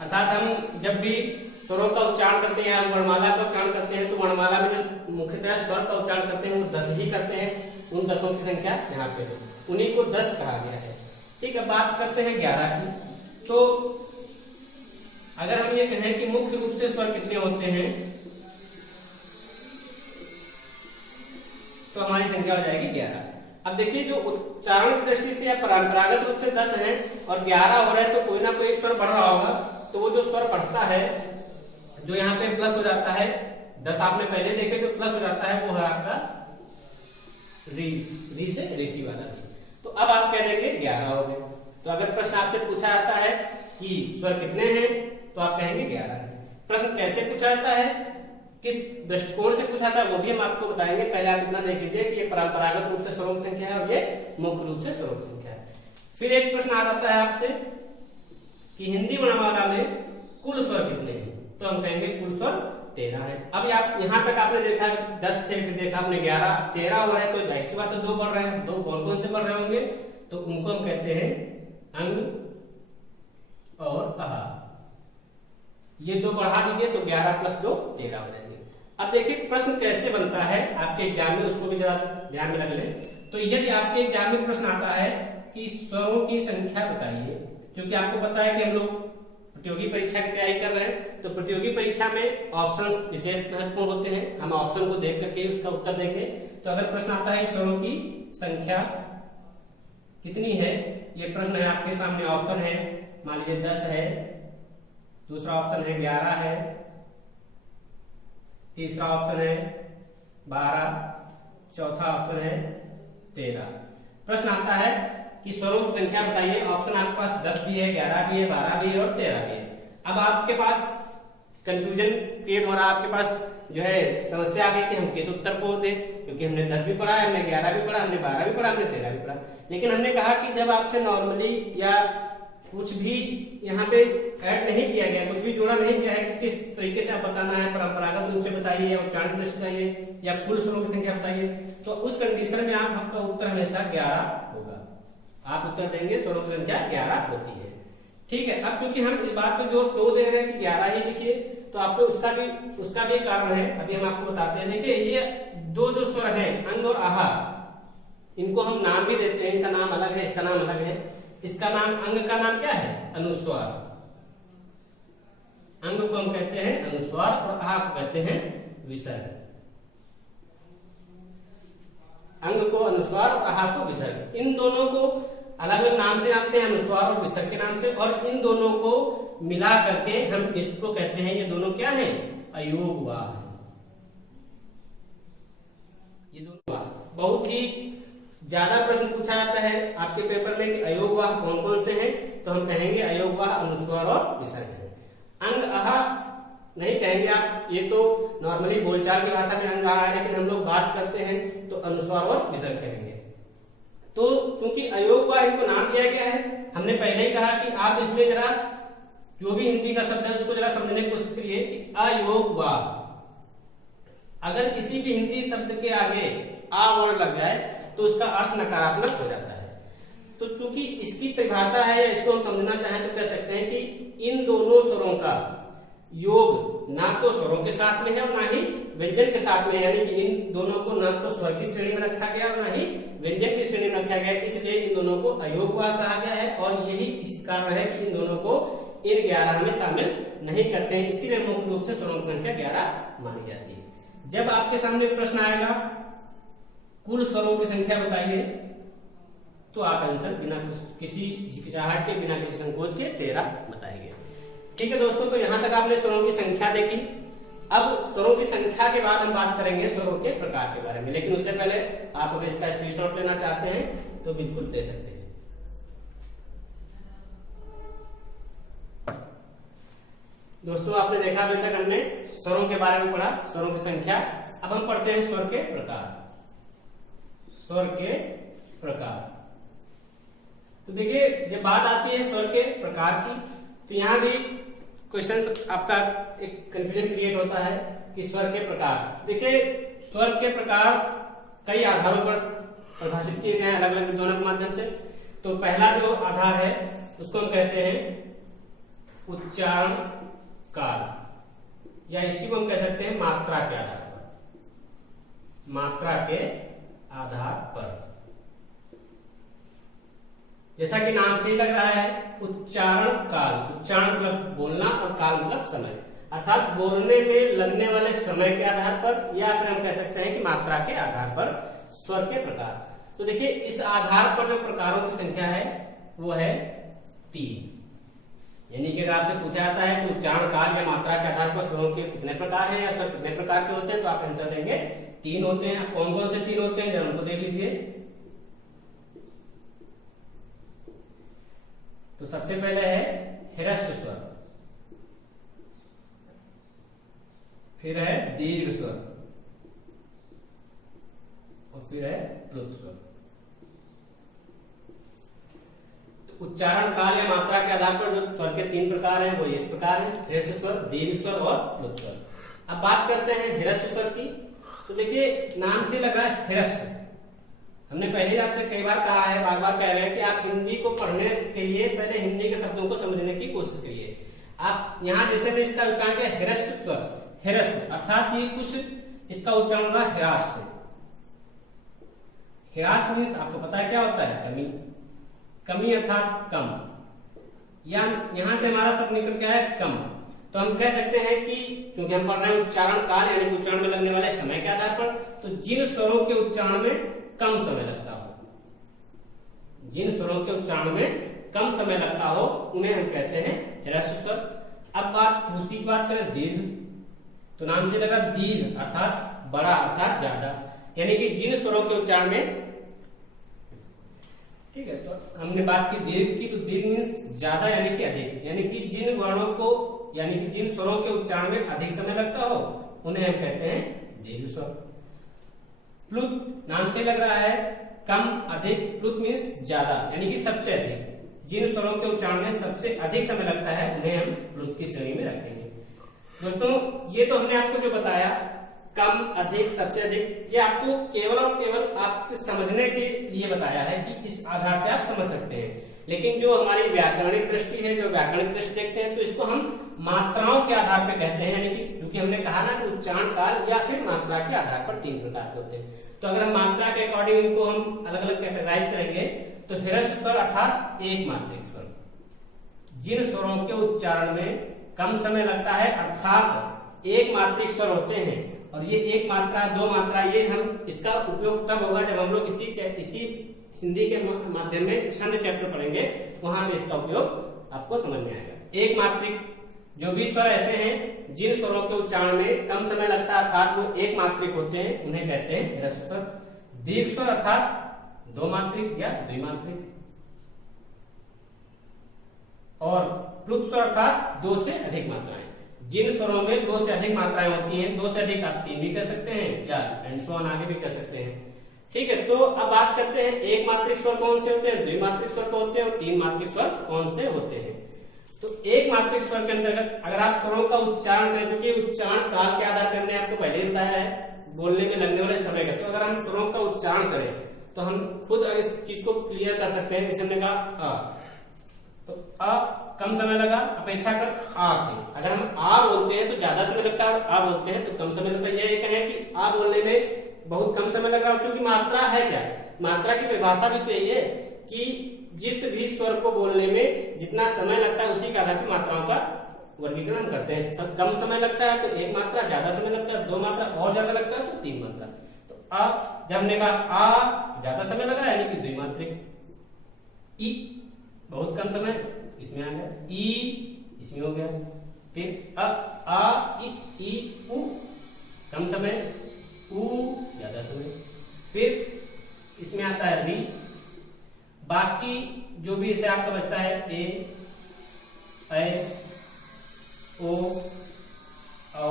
अर्थात हम जब भी स्वरों का उच्चारण करते हैं, वर्णमाला का उच्चारण करते हैं, तो वर्णमाला में जो मुख्यतः स्वर का उच्चारण करते हैं वो 10 ही करते हैं। उन 10 की संख्या यहाँ पे है, उन्हीं को 10 कहा गया है। ठीक है, बात करते हैं 11 की। तो अगर हम ये कहें कि मुख्य रूप से स्वर कितने होते हैं, तो हमारी संख्या हो जाएगी 11। अब देखिए, जो उच्चारण की दृष्टि से या परंपरागत रूप से 10 है और 11 हो रहा है, तो कोई ना कोई एक स्वर बढ़ रहा होगा। तो वो जो स्वर बढ़ता है, जो यहाँ पे प्लस हो जाता है, 10 आपने पहले देखे जो प्लस हो जाता है, वो है आपका री से ऋषि वाला री। तो अब आप कह देंगे 11 हो गए। तो अगर प्रश्न आपसे पूछा जाता है कि स्वर कितने हैं, तो आप कहेंगे 11 है। प्रश्न कैसे पूछा जाता है, किस दृष्टिकोण से पूछा था, वो भी हम आपको बताएंगे। पहले आप इतना देख लीजिए कि ये परंपरागत रूप से स्वरों की संख्या है और ये मुख्य रूप से स्वरों की संख्या है। फिर एक प्रश्न आ जाता है आपसे कि हिंदी वर्णमाला में कुल स्वर कितने हैं, तो हम कहेंगे कुल स्वर 13 है। अब आप यहां तक आपने देखा 10 थे, देखा आपने 11, 13 हो रहा है, तो जाहिर सी बात है 2 बढ़ रहे हैं। 2 कौन कौन से बढ़ रहे होंगे, तो उनको हम कहते हैं अंग और आहा। ये 2 बढ़ा दीजिए तो 11 + 2 13 हो जाएंगे। अब देखिए प्रश्न कैसे बनता है आपके एग्जाम में, उसको भी जरा ध्यान में रख लें। तो यदि आपके एग्जाम में प्रश्न आता है कि स्वरों की संख्या बताइए, क्योंकि आपको पता है कि हम लोग प्रतियोगी परीक्षा की तैयारी कर रहे हैं, तो प्रतियोगी परीक्षा में ऑप्शन विशेष महत्वपूर्ण होते हैं। हम ऑप्शन को देख करके उसका उत्तर देंगे। तो अगर प्रश्न आता है स्वरों की संख्या कितनी है, ये प्रश्न है आपके सामने, ऑप्शन है मान लीजिए 10 है, दूसरा ऑप्शन है 11 है, तीसरा ऑप्शन है 12, चौथा ऑप्शन है 13। प्रश्न आता है कि स्वरों की संख्या बताइए। ऑप्शन आपके पास 10 भी है, 11 भी है, 12 भी है और 13 भी है। अब आपके पास कंफ्यूजन क्रिएट हो रहा है, आपके पास जो है समस्या आ गई कि हम किस उत्तर को दें, क्योंकि हमने 10 भी पढ़ा है, हमने 11 भी पढ़ा, हमने 12 भी पढ़ा, हमने 13 भी पढ़ा। लेकिन हमने कहा कि जब आपसे नॉर्मली या कुछ भी यहाँ पे ऐड नहीं किया गया, कुछ भी जोड़ा नहीं गया है कि किस तरीके से आप बताना है, परंपरागत रूप से बताइए या उच्चारण दृष्टि बताइए या कुल स्वरों की संख्या बताइए, तो उस कंडीशन में आपका उत्तर हमेशा 11 होगा। आप उत्तर देंगे स्वरों की संख्या 11 होती है। ठीक है, अब क्योंकि हम इस बात पे जोर क्यों दे रहे हैं कि 11 ही लिखिए, तो आपको उसका भी कारण है, अभी हम आपको बताते हैं। देखिए ये 2 जो स्वर हैं, अंग और आहा, इनको हम नाम भी देते हैं। इनका नाम अलग है, इसका नाम अलग है। इसका नाम, अंग का नाम क्या है, अनुस्वार। अंग को हम कहते हैं अनुस्वार और आहा को कहते हैं विसर्ग। अंग को अनुस्वार और आहा को विसर्ग। इन दोनों को अलग अलग नाम से जानते हैं, अनुस्वार और विसर्ग के नाम से, और इन दोनों को मिला करके हम इसको कहते हैं, ये दोनों क्या हैं, अयोगवाह। ये दोनों बहुत ही ज्यादा प्रश्न पूछा जाता है आपके पेपर में कि अयोगवाह कौन कौन से हैं, तो हम कहेंगे अयोगवाह अनुस्वार और विसर्ग है। अंग आहा नहीं कहेंगे आप, ये तो नॉर्मली बोलचाल की भाषा में अंग आहा है, लेकिन हम लोग बात करते हैं तो अनुस्वार और विसर्ग कहेंगे। तो क्योंकि अयोगवाह इनको नाम दिया गया है, हमने पहले ही कहा कि आप इसमें जरा जो भी हिंदी का शब्द है उसको जरा समझने की कोशिश करिए कि अयोगवाह, अगर किसी भी हिंदी शब्द के आगे आ वर्ड लग जाए तो उसका अर्थ नकारात्मक हो जाता है। तो क्योंकि इसकी परिभाषा है, या इसको हम समझना चाहें तो कह सकते हैं कि इन दोनों स्वरों का योग ना तो स्वरों के साथ में है और ना ही व्यंजन के साथ में, यानी कि इन दोनों को ना तो स्वर की श्रेणी में रखा गया और ना ही व्यंजन की श्रेणी में रखा गया, इसलिए इन दोनों को अयोगवाह कहा गया है। और यही इस कारण है कि इन दोनों को इन 11 में शामिल नहीं करते हैं, इसीलिए मुख्य रूप से स्वरों की संख्या 11 मानी जाती है। जब आपके सामने प्रश्न आएगा कुल स्वरों की संख्या बताइए, तो आप आंसर बिना किसी हिचकिचाहट के, बिना किसी संकोच के 13 बताएंगे। ठीक है दोस्तों, तो यहां तक आपने स्वरों की संख्या देखी। अब स्वरों की संख्या के बाद हम बात करेंगे स्वरों के प्रकार के बारे में, लेकिन उससे पहले आप अगर इसका स्क्रीनशॉट लेना चाहते हैं तो बिल्कुल ले सकते हैं। दोस्तों आपने देखा अभी तक हमने स्वरों के बारे में पढ़ा, स्वरों की संख्या। अब हम पढ़ते हैं स्वर के प्रकार। स्वर के प्रकार, तो देखिए जब बात आती है स्वर के प्रकार की, तो यहां भी क्वेश्चन आपका एक कंफ्यूजन क्रिएट होता है कि स्वर के प्रकार। देखिए स्वर के प्रकार कई आधारों पर परिभाषित किए गए हैं अलग अलग विद्वानों के माध्यम से। तो पहला जो आधार है उसको हम कहते हैं उच्चारण काल, या इसी को हम कह सकते हैं मात्रा के आधार पर, मात्रा के आधार पर। जैसा कि नाम से ही लग रहा है उच्चारण काल, उच्चारण मतलब बोलना और काल मतलब समय, अर्थात बोलने में लगने वाले समय के आधार पर, या फिर हम कह सकते हैं कि मात्रा के आधार पर स्वर के प्रकार। तो देखिए इस आधार पर जो प्रकारों की संख्या है वो है 3। यानी कि अगर आपसे पूछा जाता है कि उच्चारण काल या मात्रा के आधार पर स्वरों के कितने प्रकार हैं या स्वर कितने प्रकार के होते हैं, तो आप आंसर देंगे 3 होते हैं। कौन कौन से 3 होते हैं जरा उनको देख लीजिए। तो सबसे पहले है ह्रस्व स्वर, फिर है दीर्घ स्वर और फिर है प्लुत स्वर। तो उच्चारण काल या मात्रा के आधार पर जो स्वर के 3 प्रकार हैं वो इस प्रकार हैं, ह्रस्व स्वर, दीर्घ स्वर और प्लुत स्वर। अब बात करते हैं ह्रस्व स्वर की। तो देखिए नाम से लग रहा है ह्रस्व, हमने पहले आपसे कई बार कहा है, बार बार कह रहे हैं कि आप हिंदी को पढ़ने के लिए पहले हिंदी के शब्दों को समझने की कोशिश करिए। आप यहाँ जैसे में इसका उच्चारण किया ह्रस्व स्वर, ह्रस्व अर्थात ये कुछ इसका उच्चारण होगा ह्रास से। ह्रास मीन्स आपको पता है क्या होता है, कमी, कमी अर्थात कम। यहां से हमारा शब्द निकल गया है कम। तो हम कह सकते हैं कि क्योंकि हम पढ़ रहे हैं उच्चारण काल यानी उच्चारण में लगने वाले समय के आधार पर, तो जिन स्वरों के उच्चारण में कम समय लगता हो, जिन स्वरों के उच्चारण में कम समय लगता हो उन्हें हम कहते हैं ह्रस्व स्वर। अब दूसरी बात करें दीर्घ, तो नाम से लगा दीर्घ अर्थात बड़ा अर्थात ज्यादा, यानी कि जिन स्वरों के उच्चारण में, ठीक है, तो हमने बात की दीर्घ की, तो दीर्घ मीन्स ज्यादा यानी कि अधिक, यानी कि जिन वर्णों को यानी कि जिन स्वरों के उच्चारण में अधिक समय लगता हो उन्हें हम कहते हैं दीर्घ स्वर। प्लुत नाम से लग रहा है कम अधिक, प्लुत मीन्स ज्यादा यानी कि सबसे अधिक, जिन स्वरों के उच्चारण में सबसे अधिक समय लगता है उन्हें हम प्लुत की श्रेणी में रखेंगे। दोस्तों ये तो हमने आपको जो बताया कम अधिक सबसे अधिक, ये आपको केवल और केवल आपके समझने के लिए बताया है कि इस आधार से आप समझ सकते हैं। लेकिन जो हमारी व्याकरणिक दृष्टि है, जो व्याकरणिक दृष्टि देखते हैं, तो इसको हम मात्राओं के आधार पर कहते हैं, यानी कि क्योंकि हमने कहा ना कि उच्चारण काल या फिर मात्रा के आधार पर 3 प्रकार के होते हैं। तो अगर हम मात्रा के अकॉर्डिंग इनको हम अलग अलग कैटेगराइज करेंगे, तो ह्रस्व स्वर अर्थात एक मात्रिक स्वर, जिन स्वरों के उच्चारण में कम समय लगता है अर्थात एक मात्रिक स्वर होते हैं। और ये एक मात्रा, 2 मात्रा, ये हम इसका उपयोग तब होगा जब हम लोग इसी हिंदी के माध्यम में छंद चैप्टर पढ़ेंगे, वहां पे इसका उपयोग आपको समझ में आएगा। एक मात्रिक जो भी स्वर ऐसे हैं जिन स्वरों के उच्चारण में कम समय लगता है अर्थात वो एक मात्रिक होते हैं, उन्हें कहते हैं ह्रस्व स्वर। दीर्घ स्वर अर्थात 2 मात्रिक या द्विमात्रिक, और प्लुत स्वर अर्थात 2 से अधिक मात्राएं। जिन स्वरों में 2 से अधिक मात्राएं होती हैं, 2 से अधिक आप 3 भी कह सकते हैं या एंड सो ऑन आगे भी कह सकते हैं। ठीक है, तो अब बात करते हैं एक मात्रिक स्वर कौन से होते हैं, द्विमात्रिक स्वर कौन होते हैं और 3 मात्रिक स्वर कौन से होते हैं। तो एक मात्रिक स्वर के अंतर्गत अगर आप स्वरों का उच्चारण करें, चूंकि उच्चारण काल के आधार पर हमने आपको पहले बताया है बोलने में लगने वाले समय का, तो अगर हम स्वरों का उच्चारण करें तो हम खुद इस चीज को क्लियर कर सकते हैं। जैसे हमने कहा अ, तो अ कम समय लगा अपेक्षा कर आ के। अगर हम आ बोलते हैं तो ज्यादा समय लगता है, आ बोलते हैं तो कम समय लगता है। ये कहें कि आ बोलने में बहुत कम समय लगा, क्योंकि मात्रा है क्या, मात्रा की परिभाषा भी तो यही है कि जिस भी स्वर को बोलने में जितना समय लगता है उसी के आधार पर मात्राओं का वर्गीकरण करते हैं। सब कम समय लगता है तो एक मात्रा, ज्यादा समय लगता है 2 मात्रा, और ज्यादा लगता है तो 3 मात्रा। तो आ जब हमने कहा आ ज्यादा समय लग रहा है यानी कि द्विमात्रिक। ई बहुत कम समय, इसमें आ गया, ई इसमें हो गया। फिर आ ई उ कम समय, उ ज्यादा समय, फिर इसमें आता है री। बाकी जो भी इसे आपका बचता है ए ओ औ,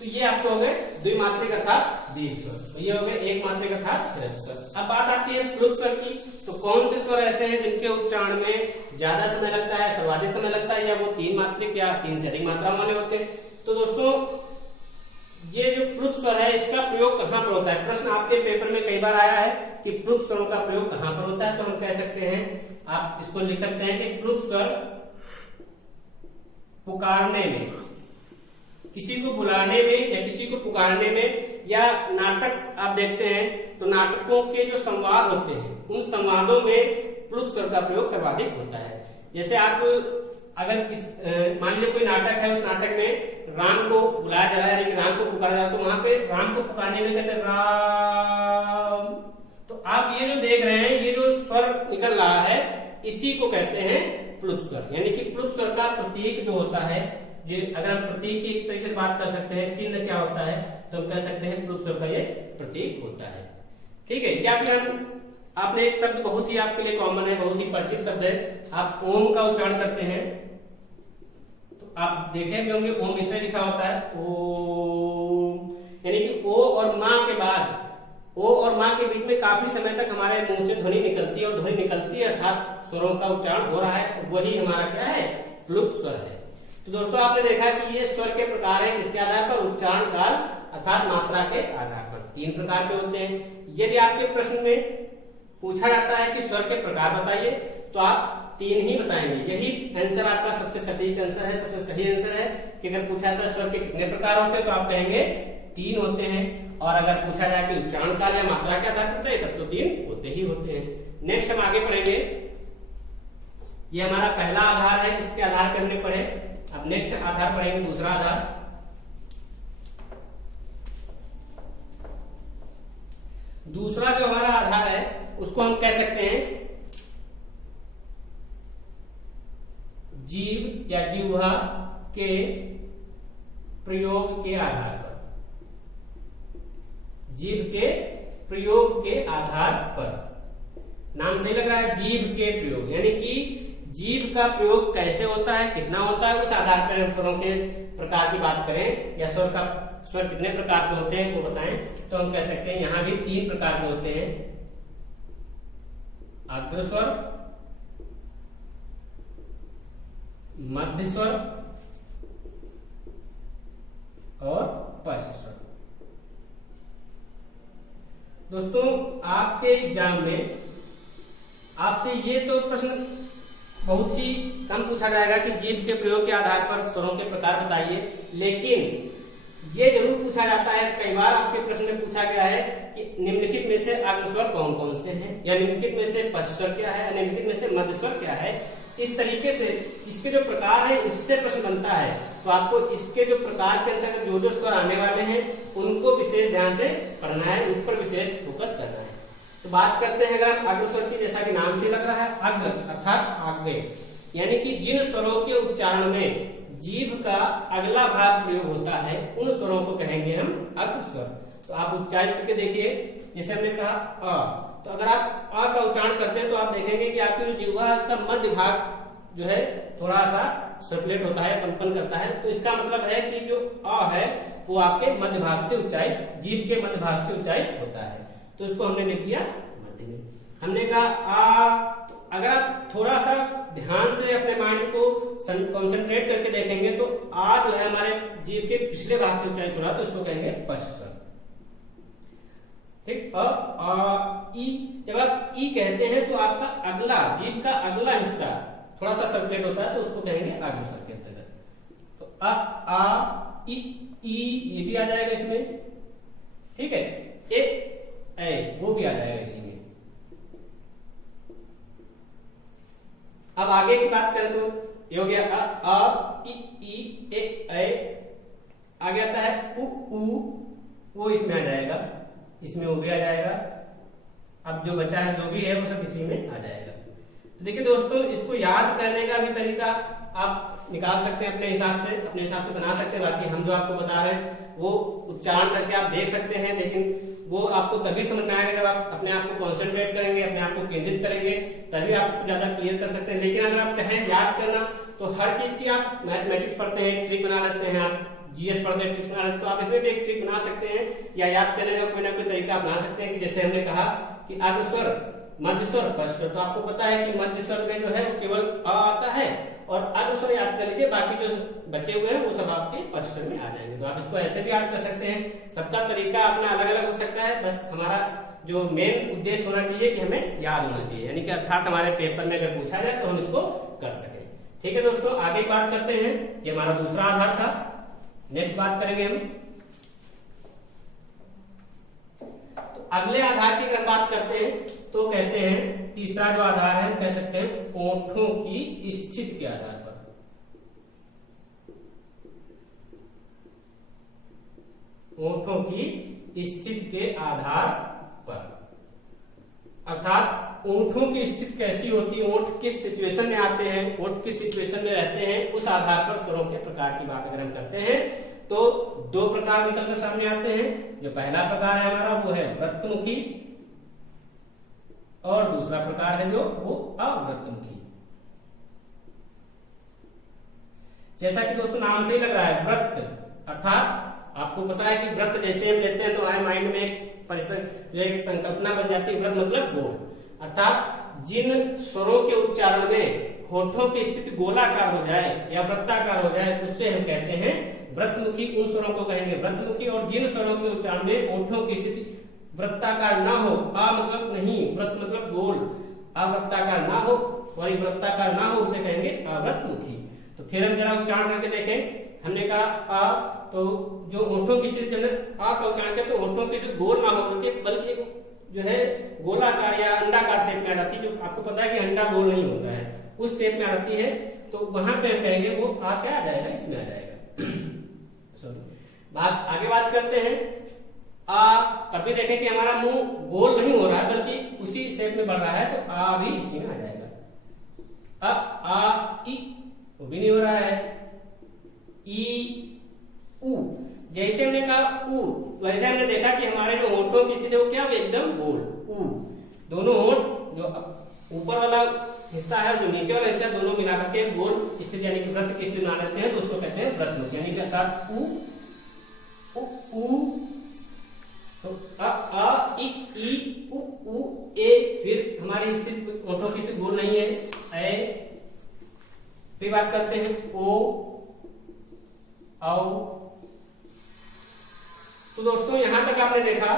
तो ये आपको हो गए द्विमात्रिक अर्थात दीर्घ स्वर, तो ये हो गए एक मात्रिक अर्थात ह्रस्व स्वर। अब बात आती है प्लुत स्वर की, तो कौन से स्वर ऐसे हैं जिनके उच्चारण में ज्यादा समय लगता है, सर्वाधिक समय लगता है, या वो 3 मात्रिक या 3 से अधिक मात्रा वाले होते हैं। तो दोस्तों ये जो प्लुत स्वर है इसका प्रयोग कहाँ पर होता है? प्रश्न आपके पेपर में कई बार आया है कि प्लुत स्वरों का प्रयोग कहाँ पर होता है। तो हम कह सकते हैं, आप इसको लिख सकते हैं कि प्लुत स्वर पुकारने में, किसी को बुलाने में या किसी को पुकारने में, या नाटक आप देखते हैं तो नाटकों के जो संवाद होते हैं उन संवादों में प्लुत स्वर का प्रयोग सर्वाधिक होता है। जैसे आप अगर मान लीजिए कोई नाटक है, उस नाटक में राम को बुलाया जा रहा है, लेकिन राम को पुकारा जा रहा है, तो वहां पे राम को पुकारने में कहते हैं राम। तो आप ये जो देख रहे हैं, ये जो स्वर निकल रहा है इसी को कहते हैं प्लुत स्वर। यानी कि प्लुत स्वर का प्रतीक जो होता है, ये अगर हम प्रतीक की एक तरीके से बात कर सकते हैं, चिन्ह क्या होता है तो हम कह सकते हैं प्लुत स्वर का ये प्रतीक होता है। ठीक है। या फिर हम आपने एक शब्द बहुत ही आपके लिए कॉमन है, बहुत ही परिचित शब्द है, आप ओम का उच्चारण करते हैं तो आप देखे भी होंगे ओम इसमें लिखा होता है ओम। यानी कि ओ और मां के बाद, ओ और मां के बीच में काफी समय तक हमारे मुंह से ध्वनि निकलती है, और ध्वनि निकलती है अर्थात स्वरों का उच्चारण हो रहा है, वही हमारा क्या है? प्लुत स्वर है। तो दोस्तों आपने देखा कि ये स्वर के प्रकार है, किसके आधार पर? उच्चारण काल अर्थात मात्रा के आधार पर। 3 प्रकार के होते हैं। यदि आपके प्रश्न में पूछा जाता है कि स्वर के प्रकार बताइए, तो आप 3 ही बताएंगे। यही आंसर आपका सबसे सटीक आंसर है, सबसे सही आंसर है कि अगर पूछा जाता है स्वर के कितने प्रकार होते हैं तो आप कहेंगे 3 होते हैं। और अगर पूछा जाए कि उच्चारण काल या मात्रा के आधार पर बताइए तब तो 3 होते ही होते हैं। नेक्स्ट हम आगे पढ़ेंगे। ये हमारा पहला आधार है, जिसके आधार पर हमने पढ़े। अब नेक्स्ट आधार पढ़ेंगे, दूसरा आधार। दूसरा जो हमारा आधार है उसको हम कह सकते हैं जीव या जिह्वा के प्रयोग के आधार पर। जीव के प्रयोग के आधार पर, नाम सही लग रहा है, जीव के प्रयोग। यानी कि जीव का प्रयोग कैसे होता है, कितना होता है, उस आधार पर हम स्वरों के प्रकार की बात करें, या स्वर कितने प्रकार के होते हैं वो बताएं, तो हम कह सकते हैं यहां भी 3 प्रकार के होते हैं। अग्र स्वर, मध्य स्वर और पश्च स्वर। दोस्तों आपके एग्जाम में आपसे ये तो प्रश्न बहुत ही कम पूछा जाएगा कि जीव के प्रयोग के आधार पर स्वरों के प्रकार बताइए, लेकिन ये जरूर पूछा जाता है, कई बार आपके प्रश्न में पूछा गया है कि निम्नलिखित में से अग्र स्वर कौन कौन से हैं, या निम्नलिखित में से पश्च स्वर क्या है, या निम्नलिखित में से मध्य स्वर क्या है। इस तरीके से इसके जो प्रकार है इससे प्रश्न बनता है। तो आपको इसके जो प्रकार के अंतर्गत जो जो स्वर आने वाले हैं उनको विशेष ध्यान से पढ़ना है, उन पर विशेष फोकस करना है। तो बात करते हैं अगर अग्र स्वर की, जैसा कि नाम से लग रहा है अग्र अर्थात आगे, यानी कि जिन स्वरों के उच्चारण में जीभ का अगला भाग प्रयोग होता है उन स्वरों को कहेंगे हम अग्र स्वर। तो आप उच्चारण करके देखिए, जैसे हमने कहा अ, तो अगर आप अ का उच्चारण करते हैं तो आप देखेंगे कि आपकी जो जिह्वा है उसका मध्य भाग जो है थोड़ा सा सर्कुलेट होता है, कंपन करता है। तो इसका मतलब है कि जो अ है वो आपके मध्य भाग से ऊंचाई, जीभ के मध्य भाग से ऊंचाई होता है। तो इसको हमने लिख दिया मध्य में। हमने कहा आ, तो अगर आप थोड़ा सा ध्यान से अपने माइंड को कंसंट्रेट करके देखेंगे तो आ जो है हमारे जीभ के पिछले भाग से ऊंचाई थोड़ा, तो इसको कहेंगे पश्च स्वर। ठीक। अ ई, जब आप ई कहते हैं तो आपका अगला जीभ का अगला हिस्सा थोड़ा सा सर्कुलेट होता है, तो उसको कहेंगे अग्र स्वर के अंतर्गत। तो आ ई, ये भी आ जाएगा इसमें। ठीक है। ए वो भी आ जाएगा इसी में। अब आगे की बात करें तो ये हो गया अ ई ए। आगे आता है उ, वो इसमें आ जाएगा, इसमें वो भी आ जाएगा। अब जो बचा है जो भी है वो सब इसी में आ जाएगा। तो देखिए दोस्तों, इसको याद करने का भी तरीका आप निकाल सकते हैं अपने हिसाब से बना सकते हैं। बाकी हम जो आपको बता रहे हैं वो उच्चारण करके आप देख सकते हैं, लेकिन वो आपको तभी समझ में आएगा जब आप अपने आप को कॉन्सेंट्रेट करेंगे, अपने आप को केंद्रित करेंगे, तभी आप उसको ज्यादा क्लियर कर सकते हैं। लेकिन अगर आप चाहें याद करना तो हर चीज की आप मैथमेटिक्स पढ़ते हैं ट्रिक बना लेते हैं, आप जीएस पढ़ते हैं ट्रिक्स बना लेते हैं, तो आप इसमें भी एक ट्रिक बना सकते हैं या याद करने का कोई ना कोई तरीका अपना सकते हैं। कि जैसे हमने कहा कि अग्र स्वर, मध्य स्वर, पश्च स्वर, तो आपको पता है कि मध्य स्वर में जो है वो केवल अ आता है और अर्ध स्वर याद कर लीजिए, बाकी जो बचे हुए हैं वो सब आपके पद स्वर में आ जाएंगे। तो आप इसको ऐसे भी याद कर सकते हैं, सबका तरीका अपना अलग अलग हो सकता है, बस हमारा जो मेन उद्देश्य होना चाहिए कि हमें याद होना चाहिए, यानी कि अर्थात हमारे पेपर में अगर पूछा जाए तो हम इसको कर सकें। ठीक है दोस्तों, आगे बात करते हैं, ये हमारा दूसरा आधार था। नेक्स्ट बात करेंगे हम, तो अगले आधार की अगर बात करते हैं तो कहते हैं तीसरा जो आधार है हम कह सकते हैं ओठों की स्थिति के आधार पर। ओठों की स्थिति के आधार पर, अर्थात ओठों की स्थिति कैसी होती है, ओठ किस सिचुएशन में आते हैं, ओठ किस सिचुएशन में रहते हैं, उस आधार पर स्वरों के प्रकार की बात अगर हम करते हैं तो दो प्रकार निकलकर सामने आते हैं। जो पहला प्रकार है हमारा वो है वृत्तमुखी, और दूसरा प्रकार है जो वो अवृत्तमुखी। जैसा कि दोस्तों नाम से ही लग रहा है वृत्त, अर्थात आपको पता है कि वृत्त जैसे हम लेते हैं तो हमारे माइंड में एक परिसर जो एक संकल्पना बन जाती है, वृत्त मतलब गोल, अर्थात जिन स्वरों के उच्चारण में होठों की स्थिति गोलाकार हो जाए या वृत्ताकार हो जाए उससे हम कहते हैं वृत्तमुखी। उन स्वरों को कहेंगे वृत्तमुखी, और जिन स्वरों के उच्चारण में होठों की स्थिति वृत्ताकार ना हो, आ मतलब नहीं, वृत्त मतलब गोल, अवृत्ताकार ना हो, सॉरी वृत्ताकार ना हो, उसे कहेंगे अवृत्तमुखी। तो फिर हम जरा उच्चारण करके देखें, हमने कहा आ, तो जो होठों की स्थिति जब आ का उच्चारण किया तो होठों की स्थिति गोल ना हो बल्कि जो है गोलाकार या अंडाकार शेप में आ जाती है, जो आपको पता है कि अंडा गोल नहीं होता है, उस शेप में आती है, तो वहां पे हम कहेंगे वो आ क्या आ जाएगा, इसमें आ जाएगा। सॉरी, आगे बात करते हैं आ, कभी देखें कि हमारा मुंह गोल नहीं हो रहा है बल्कि उसी शेप में बढ़ रहा है, तो आ भी इसमें आ जाएगा। आ ई वो भी नहीं हो रहा है, ई उ, जैसे हमने कहा उ, वैसे हमने देखा कि हमारे जो होठों की स्थिति वो क्या एकदम गोल, उ, दोनों होठ जो ऊपर वाला हिस्सा है जो नीचे वाला हिस्सा दोनों मिलाकर के गोल स्थिति यानी कि वृत्त की स्थिति बना लेते हैं, तो उसको कहते हैं वृत्तमुखी, यानी कि अर्थात उ उ, तो अ ई उ ए, फिर हमारी स्थिति होठों की स्थिति गोल नहीं है, ए, फिर बात करते हैं ओ औ। तो दोस्तों यहां तक आपने देखा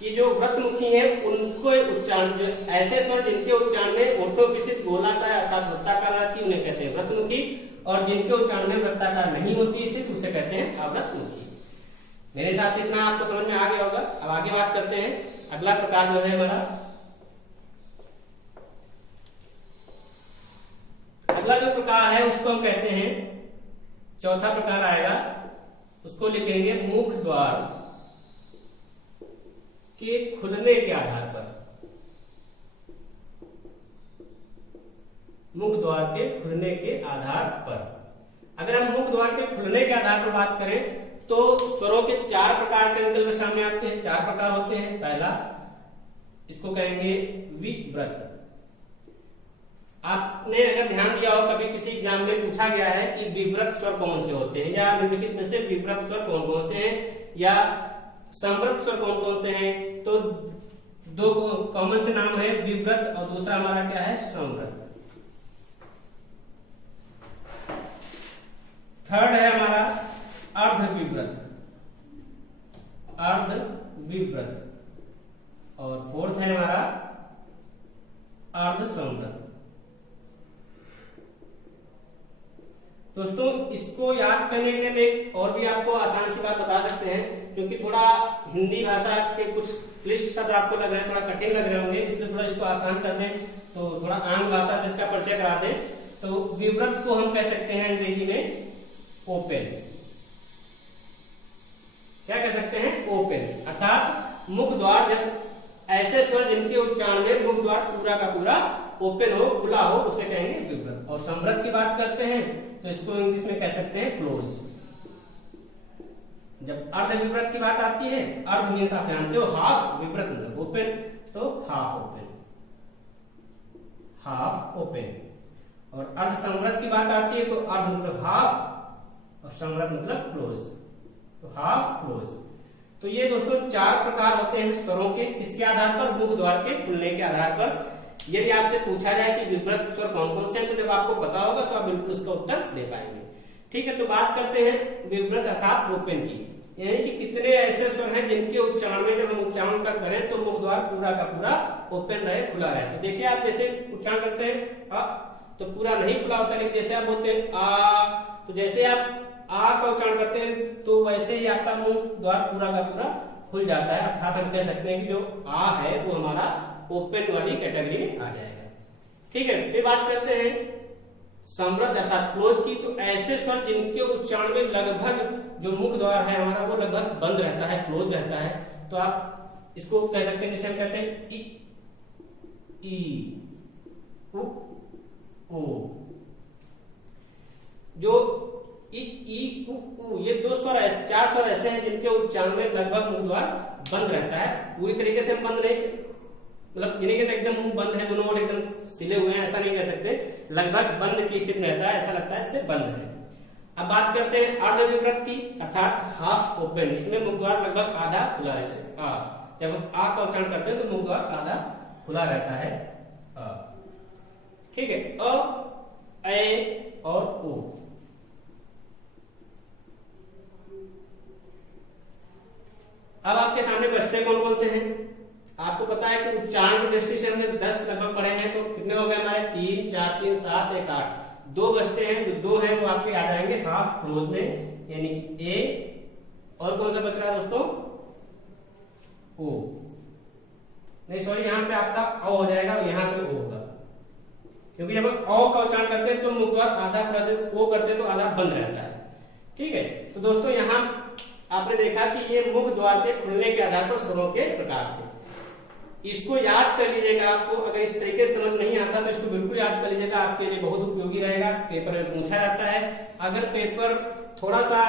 कि जो वृत्तमुखी है उनको उच्चारण, जो ऐसे स्वर जिनके उच्चारण में होठों की स्थिति गोलाकार अर्थात वृत्ताकार रहती है उन्हें कहते हैं वृत्तमुखी, और जिनके उच्चारण में वृत्ताकार नहीं होती स्थिति उसे कहते हैं अवृत्तमुखी। मेरे हिसाब से इतना आपको समझ में आ गया होगा। अब आगे बात करते हैं, अगला प्रकार जो है हमारा, अगला जो प्रकार है उसको हम कहते हैं, चौथा प्रकार आएगा, उसको लिखेंगे मुख द्वार के खुलने के आधार पर। मुख द्वार के खुलने के आधार पर, अगर हम मुख द्वार के खुलने के आधार पर बात करें तो स्वरों के चार प्रकार के निकल कर सामने आते हैं, चार प्रकार होते हैं। पहला इसको कहेंगे विव्रत। आपने अगर ध्यान दिया हो कभी किसी एग्जाम में पूछा गया है कि विव्रत स्वर कौन से होते हैं, या निम्नलिखित में से विव्रत स्वर कौन कौन से हैं, या संवृत स्वर कौन कौन से हैं, तो दो कॉमन से नाम है, विव्रत और दूसरा हमारा क्या है, संवृत। थर्ड है हमारा अर्धविव्रत, अर्धविव्रत, और फोर्थ है हमारा अर्धसंवृत। दोस्तों इसको याद करने के लिए और भी आपको आसान सी बात बता सकते हैं, क्योंकि थोड़ा हिंदी भाषा के कुछ क्लिष्ट शब्द आपको लग रहे हैं, थोड़ा कठिन लग रहे होंगे, इसलिए थोड़ा इसको आसान कर दें, तो थोड़ा आम भाषा से इसका परिचय करा दें। तो विव्रत को हम कह सकते हैं अंग्रेजी में ओपन, क्या कह सकते हैं, ओपन, अर्थात मुख द्वार, जब ऐसे स्वर जिनके उच्चारण में मुख द्वार पूरा का पूरा ओपन हो, खुला हो, उसे कहेंगे विव्रत। और संवृत की बात करते हैं तो इसको इंग्लिश में कह सकते हैं क्लोज। जब अर्धविव्रत की बात आती है, अर्ध मीन्स आप जानते हो हाफ, विव्रत मतलब ओपन, तो हाफ ओपन, हाफ ओपन। और अर्धसंवृत की बात आती है तो अर्ध मतलब हाफ और संवृत मतलब क्लोज, तो हाफ क्लोज। तो ये दोस्तों चार प्रकार होते हैं स्वरों के, इसके आधार पर मुख द्वार के खुलने के आधार पर। यदि आपसे पूछा जाए कि विवृत स्वर कौन कौन से हैं, तो जब आपको पता होगा तो आप बिल्कुल उसका उत्तर दे पाएंगे। ठीक है, तो बात करते हैं विवृत अर्थात ओपन की, यानी कि कितने ऐसे स्वर हैं जिनके उच्चारण में जब हम उच्चारण का करें तो मुख द्वार पूरा का पूरा ओपन रहे, खुला रहे। तो देखिए आप जैसे उच्चारण करते हैं अ, तो पूरा नहीं खुला होता, लेकिन जैसे आप बोलते हैं आ, तो जैसे आप आ का उच्चारण करते हैं तो वैसे ही आपका मुंह द्वार पूरा का पूरा खुल जाता है। अर्थात हम कह सकते हैं कि जो आ है वो हमारा ओपन वाली कैटेगरी में आ जाएगा। ठीक है, फिर बात करते हैं समृद्ध अर्थात क्लोज की। तो ऐसे स्वर जिनके उच्चारण में लगभग जो मुख द्वार है हमारा वो लगभग बंद रहता है, क्लोज रहता है। तो आप इसको कह सकते हैं, जैसे हम कहते हैं ई उ ओ। जो ई उ ये दो स्वर, चार स्वर ऐसे हैं जिनके उच्चारण में लगभग मुख द्वार बंद रहता है। पूरी तरीके से हम बंद नहीं, मतलब जिन्हें कहते एकदम मुंह बंद है, दोनों ओर एकदम सिले हुए हैं, ऐसा नहीं कह सकते, लगभग बंद की स्थिति में रहता है, ऐसा लगता है इससे बंद है। अब बात करते हैं अर्धविवृत की अर्थात हाफ ओपन, इसमें मुख द्वार लगभग आधा खुला रहता है। जब हम आ का उच्चारण करते हैं तो मुख द्वार आधा खुला रहता है। ठीक है, अ, ए और ओ। अब आपके सामने बचते कौन कौन से हैं? आपको पता है कि उच्चारण की दृष्टि से हमने 10 लगभग पढ़े हैं, तो कितने हो गए हमारे? 3 4 3 7 1 8। दो बचते हैं, जो दो हैं वो आपके आ जाएंगे हाफ क्लोज में, यानी कि ए और कौन सा बच रहा है दोस्तों? ओ। नहीं सॉरी, यहां पे आपका अ हो जाएगा और यहां पे ओ होगा, क्योंकि जब हम अ का उच्चारण करते हैं तो मुख द्वार आधा खुला, ओ करते हैं तो आधा बंद रहता है। ठीक है, तो दोस्तों यहां आपने देखा कि ये मुख द्वार के खुलने के आधार पर स्वरों के प्रकार थे। इसको याद कर लीजिएगा। आपको अगर इस तरीके से समझ नहीं आता तो इसको बिल्कुल याद कर लीजिएगा, आपके लिए बहुत उपयोगी रहेगा। पेपर में पूछा जाता है, अगर पेपर थोड़ा सा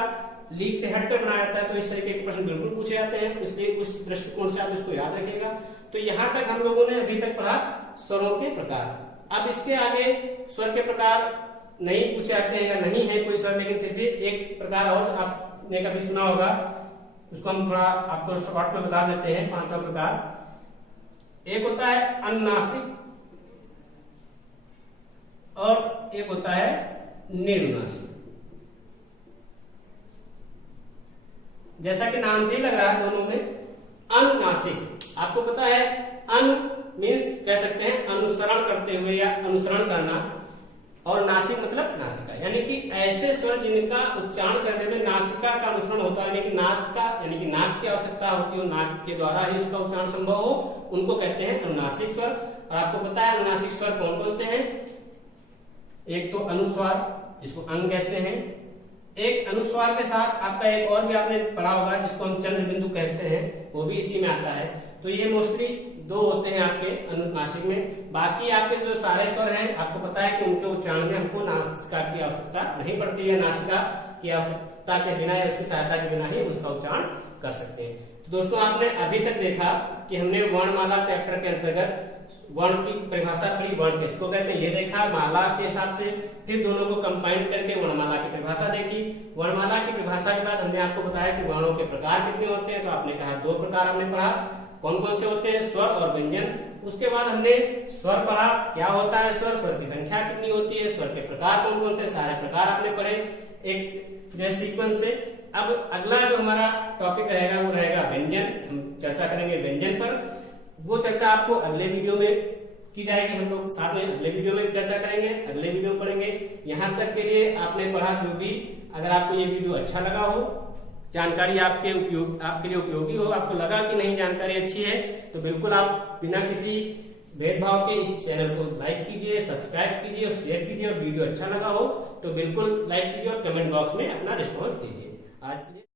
लीक से हटकर बनाया जाता है तो इस तरीके के प्रश्न बिल्कुल पूछे जाते हैं, इसलिए उस दृष्टिकोण से आप इसको याद रखिएगा। तो यहाँ तक हम लोगों ने अभी तक पढ़ा स्वरों के प्रकार। अब इसके आगे स्वर के प्रकार नहीं पूछे जाते हैं या नहीं है कोई स्वर, लेकिन फिर भी एक प्रकार और आपने कभी सुना होगा, उसको हम थोड़ा आपको शॉर्ट में बता देते हैं। 5वां प्रकार एक होता है अनुनासिक और एक होता है निरुनासिक। जैसा कि नाम से ही लग रहा है दोनों में अनुनासिक, आपको पता है अनु मीन्स कह सकते हैं अनुसरण करते हुए या अनुसरण करना, और नासिक मतलब नासिका, यानी कि ऐसे स्वर जिनका उच्चारण करने में नासिका का अनुसरण होता है, यानी कि नासिका यानी कि नाक की आवश्यकता होती है, नाक के द्वारा ही उसका उच्चारण संभव हो, उनको कहते हैं अनुनासिक स्वर। और आपको पता है अनुनासिक स्वर कौन कौन से हैं? एक तो अनुस्वार, जिसको अंग कहते हैं। एक अनुस्वार के साथ आपका एक और भी आपने पढ़ा होगा जिसको हम चंद्र बिंदु कहते हैं, वो भी इसी में आता है। तो ये मोस्टली दो होते हैं आपके अनुनासिक में। बाकी आपके जो सारे स्वर हैं आपको पता है कि उनके उच्चारण में हमको नासिका की आवश्यकता नहीं पड़ती है, नासिका की आवश्यकता के बिना या उसकी सहायता के बिना ही उसका उच्चारण कर सकते हैं। तो दोस्तों आपने अभी तक देखा कि हमने वर्णमाला चैप्टर के अंतर्गत वर्ण की परिभाषा पढ़ी, वर्ण किसको कहते हैं ये देखा माला के हिसाब से, फिर दोनों को कंबाइन करके वर्णमाला की परिभाषा देखी। वर्णमाला की परिभाषा के बाद हमने आपको बताया कि वर्णों के प्रकार कितने होते हैं, तो आपने कहा 2 प्रकार हमने पढ़ा, कौन कौन से होते हैं? स्वर और व्यंजन। उसके बाद हमने स्वर पढ़ा, क्या होता है स्वर, स्वर की संख्या कितनी होती है, स्वर के प्रकार कौन कौन से, सारे प्रकार आपने पढ़े एक सीक्वेंस से। अब अगला जो हमारा टॉपिक रहेगा वो रहेगा व्यंजन, हम चर्चा करेंगे व्यंजन पर। वो चर्चा आपको अगले वीडियो में की जाएगी, हम लोग साथ में अगले वीडियो में चर्चा करेंगे, अगले वीडियो में पढ़ेंगे। यहाँ तक के लिए आपने पढ़ा जो भी, अगर आपको ये वीडियो अच्छा लगा हो, जानकारी आपके लिए उपयोगी हो, आपको लगा कि नहीं जानकारी अच्छी है, तो बिल्कुल आप बिना किसी भेदभाव के इस चैनल को लाइक कीजिए, सब्सक्राइब कीजिए और शेयर कीजिए। और वीडियो अच्छा लगा हो तो बिल्कुल लाइक कीजिए और कमेंट बॉक्स में अपना रिस्पॉन्स दीजिए। आज के लिए